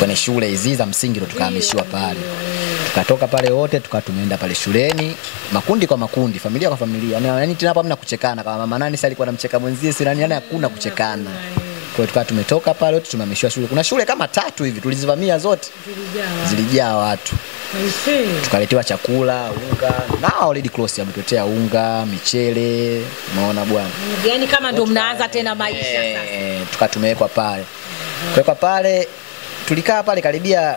kwenye shule hizi za msingi ndo tukahamishiwa pale. Tukatoka pale wote tumeenda pale shuleni, makundi kwa makundi, familia kwa familia. Yaani tena hapa hamna kuchekana kama mama nani sasa alikuwa anamcheka mwenzie si nani, yani hakuna kuchekana. Kwa hiyo tumetoka pale wote tumehamishiwa shule. Kuna shule kama 3 hivi tulizivamia zote. Zilijaa watu. Tukaletewa chakula, unga. Nao Red Cross wametuletea unga, michele, unaona bwana. Yaani kama ndo mnaanza tena maisha sasa. Tumewekwa pale. Kwa pale tulikaa pale karibia,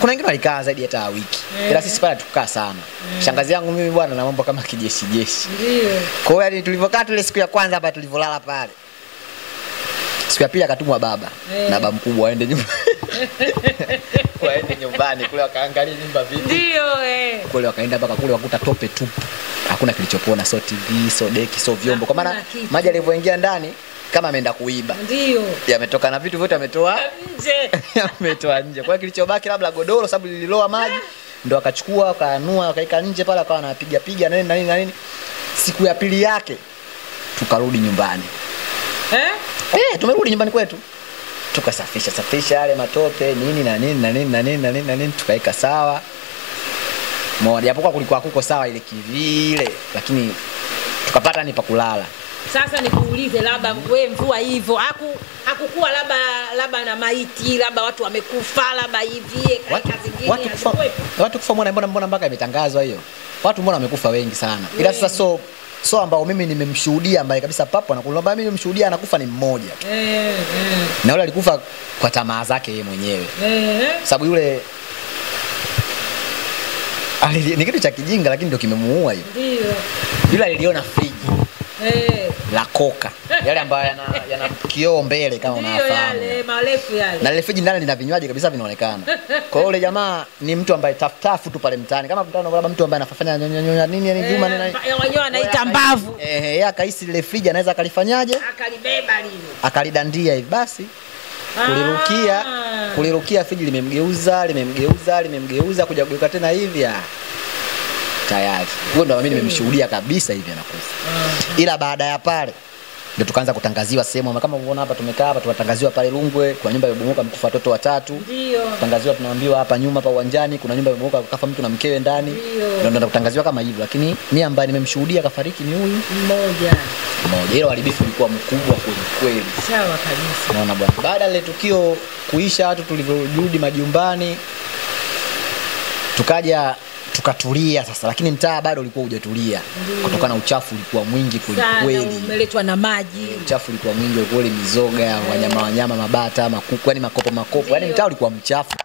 kuna wengine walikaa zaidi hata wiki. Ila sisi pale tukaa sana. Shangazi yangu mimi bwana na mambo kama kijeshi. Ndio. Kwa hiyo yani tulivyokaa ile siku ya kwanza hapa tulivolala pale. Siku ya pili akatumwa baba na baba mkubwa waende nyumbani. Waende nyumbani kule wakaangalia nyumba vipi. Ndio Kule wakaenda mpaka kule wakuta tope tu. Hakuna kilichopona, so TV, so deki, so vyombo. Kwa maana maji yalivyoingia ndani kama ameenda kuiba. Ndio. Yametoka na vitu vyote ametoa nje. Ametoa nje. Kwa hiyo kilichobaki labda godoro sababu lililoa maji ndo akachukua akaanua akaika nje pale akawa anapiga piga na nini. Siku ya pili yake tukarudi nyumbani. Tumerudi nyumbani kwetu. Tukasafisha yale matope nini na nini tukaika sawa. Moja japokuwa kulikuwa kuko sawa ile kivile, lakini tukapata ni pa kulala. Sasa nikuulize labda wewe mvua hivyo hakukuwa labda na maiti, labda watu wamekufa labda hivi katika zingine. Watu kufa mbona mpaka imetangazwa hiyo. Watu mbona wamekufa wengi sana. Ila sasa so ambao mimi nimemshuhudia ambaye kabisa papo anakulomba mimi nimemshuhudia anakufa ni mmoja. Na yule alikufa kwa tamaa zake yeye mwenyewe. Sababu yule ni kitu cha kijinga lakini ndio kimemuua hiyo. Ndio. Yule aliona friji. La Coca. Yale ambayo yana kioo mbele kama unafahamu. Yale marefu yale. Na ile friji ndani lina vinywaji kabisa vinaonekana. Kwa hiyo yule jamaa ni mtu ambaye tafu tu pale mtaani. Kama mtaani labda mtu ambaye anafanya nyonya nini yani Juma nini. Wenyewe anaita mbavu. Yeye akahisi ile friji anaweza akalifanyaje? Akalibeba lile. Akalidandia hivi basi. Kulirukia friji limemgeuza kuja kugeuka tena hivi tayari. Huyo ndo mimi nimemshuhudia kabisa hivi anakufa. Ila baada ya pale ndio tukaanza kutangaziwa sehemu kama unaona hapa tumekaa hapa tunatangaziwa pale Rungwe kwa nyumba imebomoka mkufa watoto 3. Ndio. Tutangaziwa tunaambiwa hapa nyuma hapa uwanjani kuna nyumba imebomoka kafa mtu na mkewe ndani. Ndio kutangaziwa kama hivyo lakini mimi ambaye nimemshuhudia kafariki ni huyu mmoja. Ile uharibifu ulikuwa mkubwa kweli. Sawa kabisa. Unaona bwana. Baada ile tukio kuisha watu tulivyorudi majumbani tukatulia sasa lakini mtaa bado ulikuwa hujatulia kutokana na uchafu ulikuwa mwingi kweli. Umeletwa na maji. Uchafu ulikuwa mwingi kweli, mizoga, wanyama mabata, makuku, yani makopo. Yani mtaa ulikuwa mchafu.